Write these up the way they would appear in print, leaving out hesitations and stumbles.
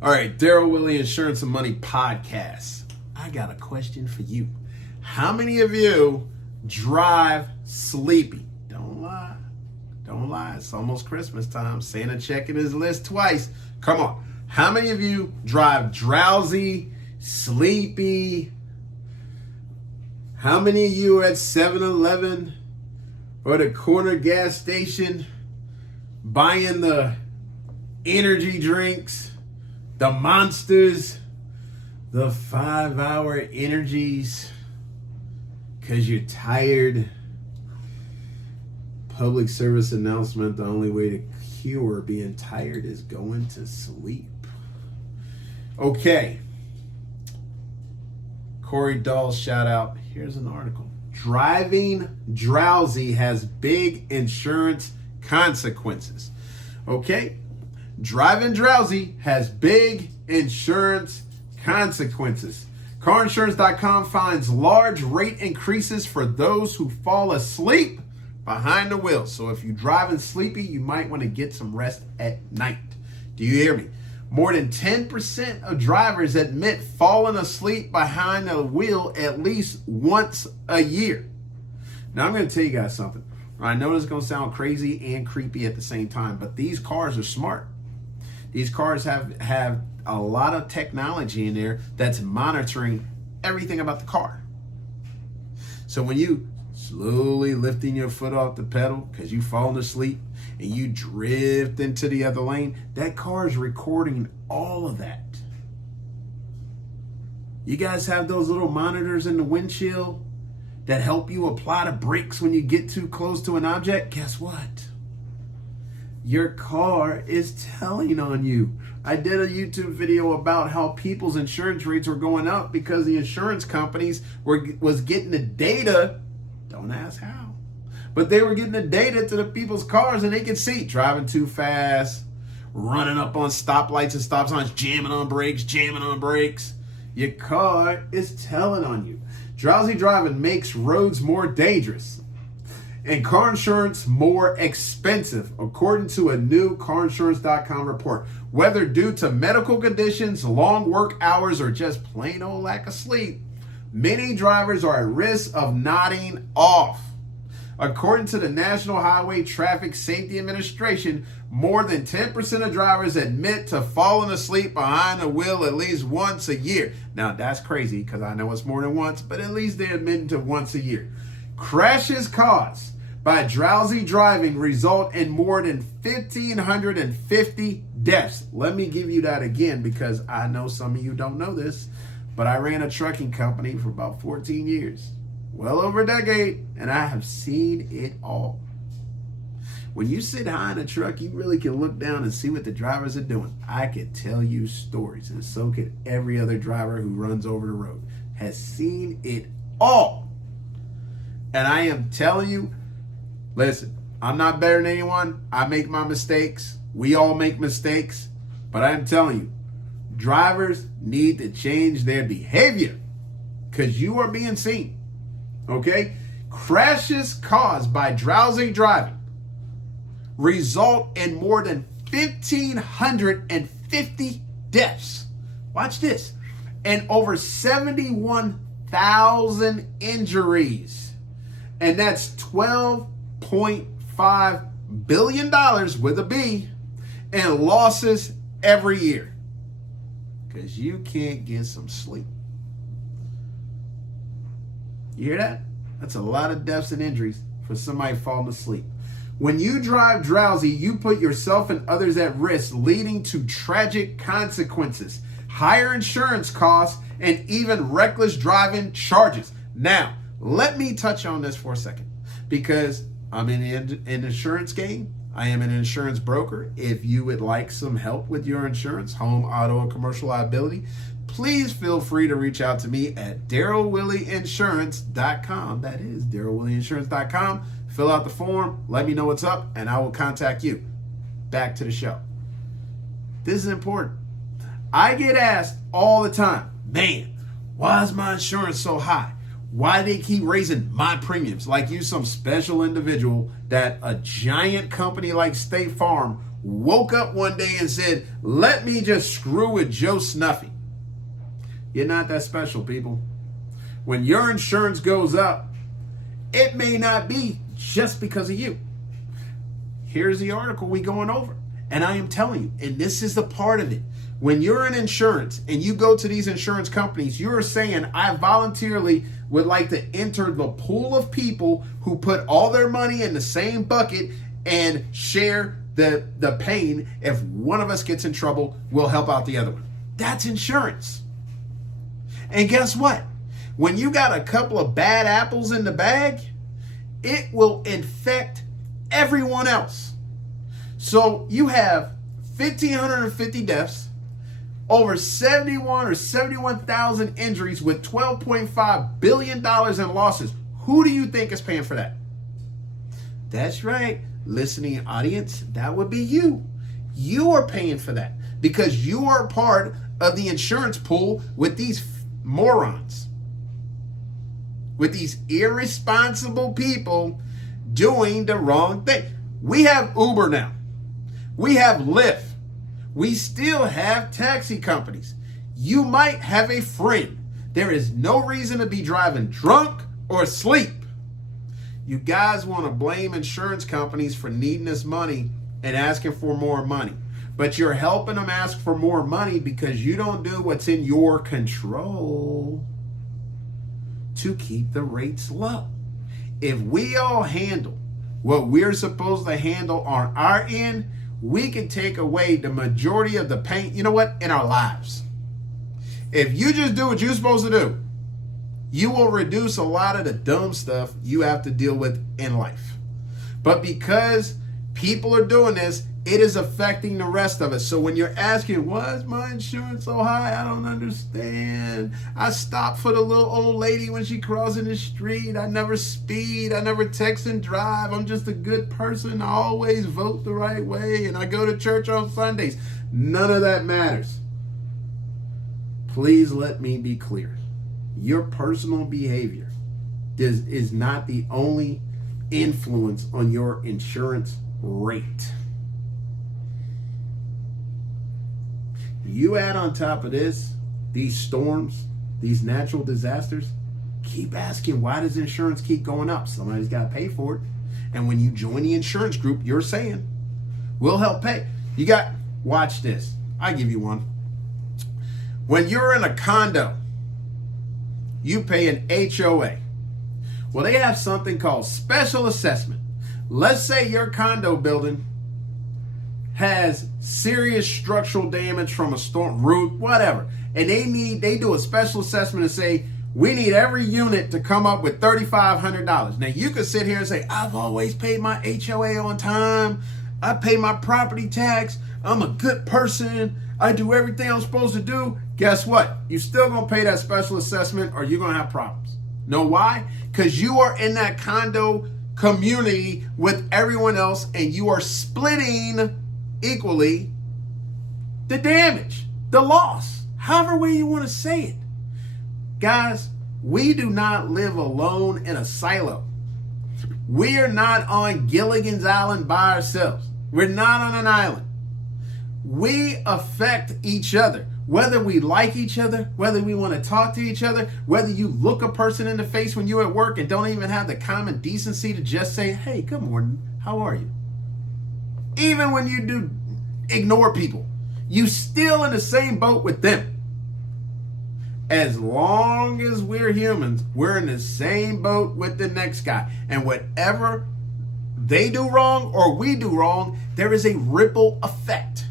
All right, Daryl Willie Insurance and Money Podcast. I got a question for you. How many of you drive sleepy? Don't lie. Don't lie. It's almost Christmas time. Santa checking his list twice. Come on. How many of you drive drowsy, sleepy? How many of you are at 7-Eleven or the corner gas station buying the energy drinks, the Monsters, the 5-hour energies because you're tired? Public service announcement: the only way to cure being tired is going to sleep. Okay. Corey Dahl shout out. Here's an article. Driving drowsy has big insurance consequences. Okay. Driving drowsy has big insurance consequences. CarInsurance.com finds large rate increases for those who fall asleep behind the wheel. So if you're driving sleepy, you might want to get some rest at night. Do you hear me? More than 10% of drivers admit falling asleep behind the wheel at least once a year. Now, I'm going to tell you guys something. I know this is going to sound crazy and creepy at the same time, but these cars are smart. These cars have a lot of technology in there that's monitoring everything about the car. So when you slowly lifting your foot off the pedal because you've fallen asleep and you drift into the other lane, that car is recording all of that. You guys have those little monitors in the windshield that help you apply the brakes when you get too close to an object. Guess what? Your car is telling on you. I did a YouTube video about how people's insurance rates were going up because the insurance companies was getting the data. Don't ask how. But they were getting the data to the people's cars and they could see driving too fast, running up on stoplights and stop signs, jamming on brakes. Your car is telling on you. Drowsy driving makes roads more dangerous and car insurance more expensive, according to a new CarInsurance.com report. Whether due to medical conditions, long work hours, or just plain old lack of sleep, many drivers are at risk of nodding off. According to the National Highway Traffic Safety Administration, more than 10% of drivers admit to falling asleep behind the wheel at least once a year. Now, that's crazy because I know it's more than once, but at least they're admitting to once a year. Crashes caused by drowsy driving result in more than 1,550 deaths. Let me give you that again because I know some of you don't know this, but I ran a trucking company for about 14 years. Well over a decade, and I have seen it all. When you sit high in a truck, you really can look down and see what the drivers are doing. I could tell you stories, and so could every other driver who runs over the road. Has seen it all. And I am telling you, listen, I'm not better than anyone. I make my mistakes. We all make mistakes. But I am telling you, drivers need to change their behavior because you are being seen. Okay? Crashes caused by drowsy driving result in more than 1,550 deaths. Watch this. And over 71,000 injuries. And that's $12.5 billion with a B in losses every year. Because you can't get some sleep. You hear that? That's a lot of deaths and injuries for somebody falling asleep. When you drive drowsy, you put yourself and others at risk, leading to tragic consequences, higher insurance costs, and even reckless driving charges. Now, let me touch on this for a second because I'm in an insurance game. I am an insurance broker. If you would like some help with your insurance, home, auto, and commercial liability, please feel free to reach out to me at DarylWillieInsurance.com. That is DarylWillieInsurance.com. Fill out the form, let me know what's up, and I will contact you. Back to the show. This is important. I get asked all the time, man, why is my insurance so high? Why do they keep raising my premiums? Like you some special individual that a giant company like State Farm woke up one day and said, let me just screw with Joe Snuffy. You're not that special, people. When your insurance goes up, it may not be just because of you. Here's the article we going over. And I am telling you, and this is the part of it. When you're in insurance and you go to these insurance companies, you're saying, I voluntarily would like to enter the pool of people who put all their money in the same bucket and share the pain. If one of us gets in trouble, we'll help out the other one. That's insurance. And guess what? When you got a couple of bad apples in the bag, it will infect everyone else. So you have 1,550 deaths, over 71,000 injuries with $12.5 billion in losses. Who do you think is paying for that? That's right, listening audience, that would be you. You are paying for that because you are part of the insurance pool with these morons, with these irresponsible people doing the wrong thing. We have Uber now. We have Lyft. We still have taxi companies. You might have a friend. There is no reason to be driving drunk or asleep. You guys want to blame insurance companies for needing this money and asking for more money. But you're helping them ask for more money because you don't do what's in your control to keep the rates low. If we all handle what we're supposed to handle on our end, we can take away the majority of the pain, you know what, in our lives. If you just do what you're supposed to do, you will reduce a lot of the dumb stuff you have to deal with in life. But because people are doing this, it is affecting the rest of us. So when you're asking, why is my insurance so high? I don't understand. I stop for the little old lady when she crossing the street. I never speed. I never text and drive. I'm just a good person. I always vote the right way. And I go to church on Sundays. None of that matters. Please let me be clear. Your personal behavior is not the only influence on your insurance rate. You add on top of this, these storms, these natural disasters, keep asking, why does insurance keep going up? Somebody's got to pay for it. And when you join the insurance group, you're saying, we'll help pay. Watch this. I give you one. When you're in a condo, you pay an HOA. Well, they have something called special assessment. Let's say your condo building has serious structural damage from a storm, roof, whatever. And they do a special assessment and say, we need every unit to come up with $3,500. Now you could sit here and say, I've always paid my HOA on time. I pay my property tax. I'm a good person. I do everything I'm supposed to do. Guess what? You're still going to pay that special assessment or you're going to have problems. Know why? Because you are in that condo community with everyone else and you are splitting equally the damage, the loss, however way you want to say it. Guys, we do not live alone in a silo. We are not on Gilligan's Island by ourselves. We're not on an island. We affect each other, whether we like each other, whether we want to talk to each other, whether you look a person in the face when you're at work and don't even have the common decency to just say, hey, good morning, how are you? Even when you do ignore people, you still in the same boat with them. As long as we're humans, we're in the same boat with the next guy. And whatever they do wrong or we do wrong, there is a ripple effect.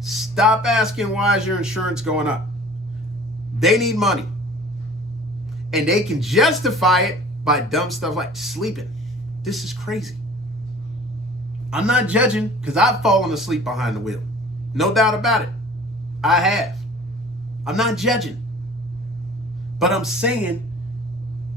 Stop asking, why is your insurance going up? They need money. And they can justify it by dumb stuff like sleeping. This is crazy. I'm not judging because I've fallen asleep behind the wheel. No doubt about it. I have. I'm not judging. But I'm saying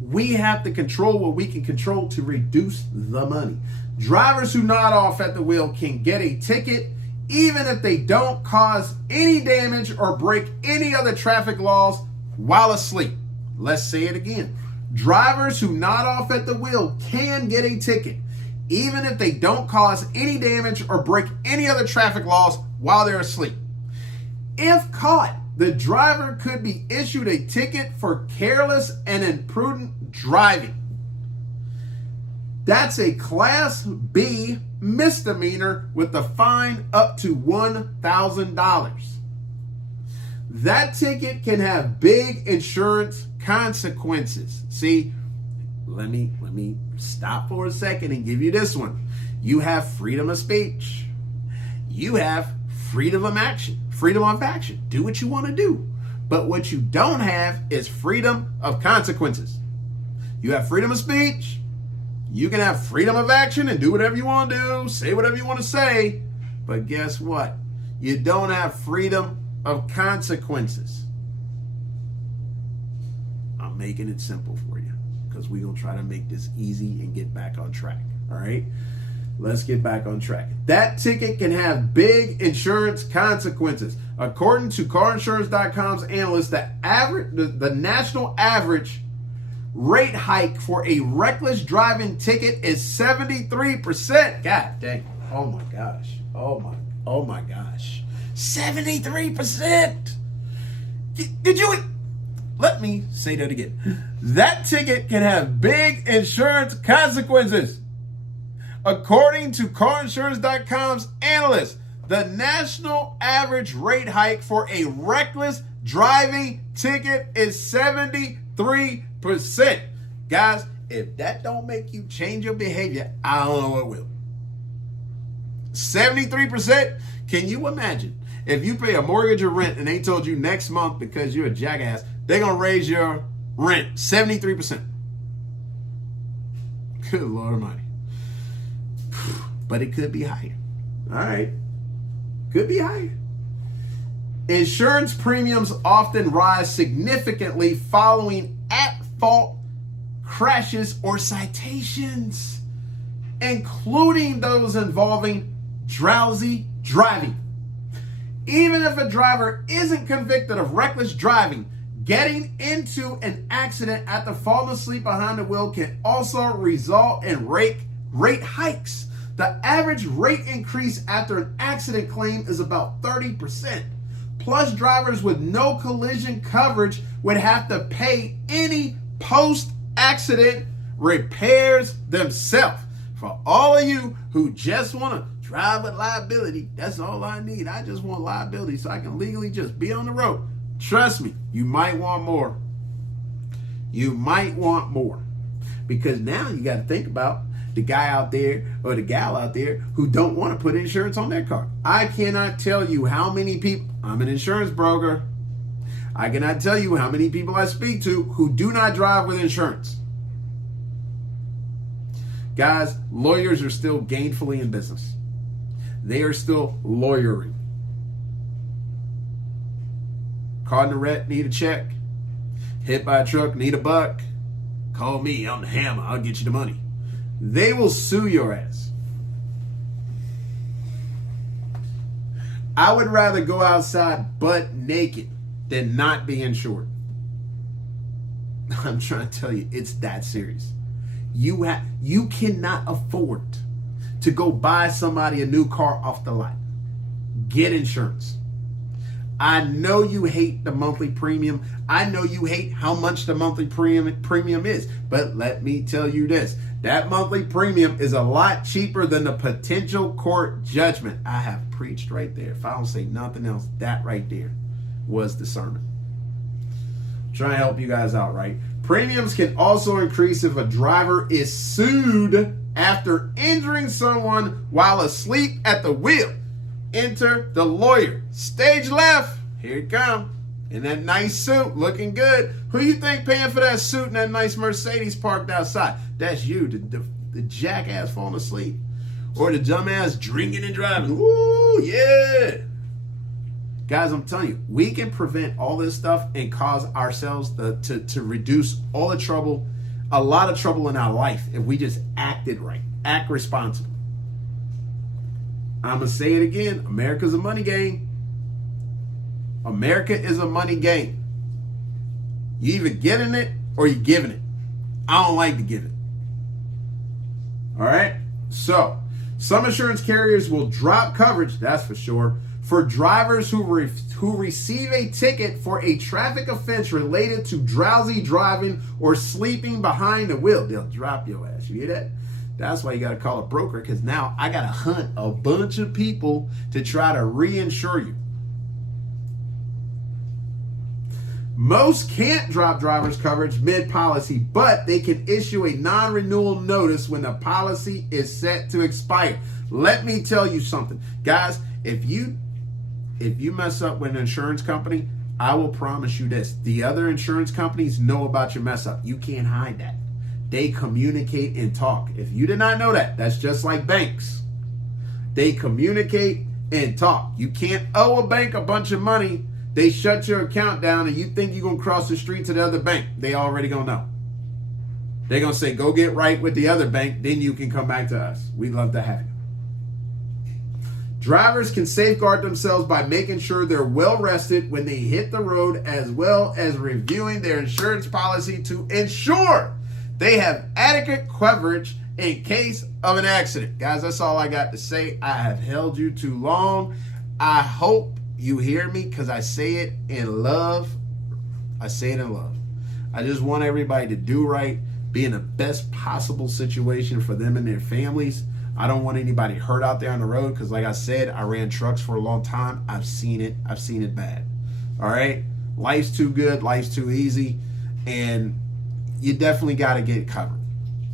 we have to control what we can control to reduce the money. Drivers who nod off at the wheel can get a ticket even if they don't cause any damage or break any other traffic laws while asleep. Let's say it again. Drivers who nod off at the wheel can get a ticket even if they don't cause any damage or break any other traffic laws while they're asleep. If caught, the driver could be issued a ticket for careless and imprudent driving. That's a Class B misdemeanor with a fine up to $1,000. That ticket can have big insurance consequences. See, let me stop for a second and give you this one. You have freedom of speech. You have freedom of action. Freedom of action. Do what you want to do. But what you don't have is freedom of consequences. You have freedom of speech. You can have freedom of action and do whatever you want to do, say whatever you want to say. But guess what? You don't have freedom of consequences. I'm making it simple for you because we're going to try to make this easy and get back on track. All right? Let's get back on track. That ticket can have big insurance consequences. According to carinsurance.com's analysts, the national average rate hike for a reckless driving ticket is 73%. God dang. Oh my gosh. Oh my gosh. 73%. Did you? Let me say that again. That ticket can have big insurance consequences. According to carinsurance.com's analysts, the national average rate hike for a reckless driving ticket is 73%. Guys, if that don't make you change your behavior, I don't know what will. 73%? Can you imagine if you pay a mortgage or rent and they told you next month because you're a jackass, they're going to raise your rent 73%? Good Lord Almighty. But it could be higher. All right. Could be higher. Insurance premiums often rise significantly following at-fault crashes or citations, including those involving drowsy driving. Even if a driver isn't convicted of reckless driving, getting into an accident after falling asleep behind the wheel can also result in rate hikes. The average rate increase after an accident claim is about 30%. Plus, drivers with no collision coverage would have to pay any post-accident repairs themselves. For all of you who just want to drive with liability, that's all I need. I just want liability so I can legally just be on the road. Trust me, you might want more. You might want more. Because now you got to think about the guy out there or the gal out there who don't want to put insurance on their car. I cannot tell you how many people, I'm an insurance broker. I cannot tell you how many people I speak to who do not drive with insurance. Guys, lawyers are still gainfully in business. They are still lawyering. Caught in a wreck, need a check. Hit by a truck, need a buck. Call me, I'm the hammer, I'll get you the money. They will sue your ass. I would rather go outside butt naked than not be insured. I'm trying to tell you, it's that serious. You cannot afford to go buy somebody a new car off the lot. Get insurance. I know you hate the monthly premium. I know you hate how much the monthly premium is. But let me tell you this. That monthly premium is a lot cheaper than the potential court judgment. I have preached right there. If I don't say nothing else, that right there was the sermon. I'm trying to help you guys out, right? Premiums can also increase if a driver is sued after injuring someone while asleep at the wheel. Enter the lawyer. Stage left. Here it comes. In that nice suit, looking good. Who you think paying for that suit and that nice Mercedes parked outside? That's you, the jackass falling asleep. Or the dumbass drinking and driving. Ooh, yeah. Guys, I'm telling you, we can prevent all this stuff and cause ourselves to reduce all the trouble, a lot of trouble in our life if we just acted right. Act responsible. I'm going to say it again. America's a money game. America is a money game. You either getting it or you're giving it. I don't like to give it. All right? So, some insurance carriers will drop coverage, that's for sure, for drivers who receive a ticket for a traffic offense related to drowsy driving or sleeping behind the wheel. They'll drop your ass. You hear that? That's why you got to call a broker, because now I got to hunt a bunch of people to try to reinsure you. Most can't drop driver's coverage mid-policy, but they can issue a non-renewal notice when the policy is set to expire. Let me tell you something. Guys, if you mess up with an insurance company, I will promise you this. The other insurance companies know about your mess up. You can't hide that. They communicate and talk. If you did not know that, that's just like banks. They communicate and talk. You can't owe a bank a bunch of money. They shut your account down and you think you're going to cross the street to the other bank. They already going to know. They're going to say, go get right with the other bank. Then you can come back to us. We'd love to have you. Drivers can safeguard themselves by making sure they're well rested when they hit the road, as well as reviewing their insurance policy to ensure they have adequate coverage in case of an accident. Guys, that's all I got to say. I have held you too long. I hope you hear me, because I say it in love. I say it in love. I just want everybody to do right, be in the best possible situation for them and their families. I don't want anybody hurt out there on the road, because like I said, I ran trucks for a long time. I've seen it. I've seen it bad. All right? Life's too good. Life's too easy. And you definitely got to get covered.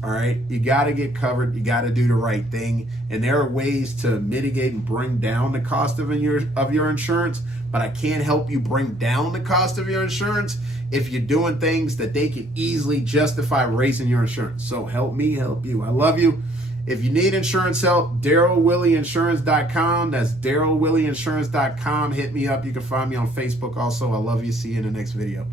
All right? You got to get covered. You got to do the right thing. And there are ways to mitigate and bring down the cost of your insurance, but I can't help you bring down the cost of your insurance if you're doing things that they can easily justify raising your insurance. So help me help you. I love you. If you need insurance help, DarylWillieInsurance.com. That's DarylWillieInsurance.com. Hit me up. You can find me on Facebook also. I love you. See you in the next video.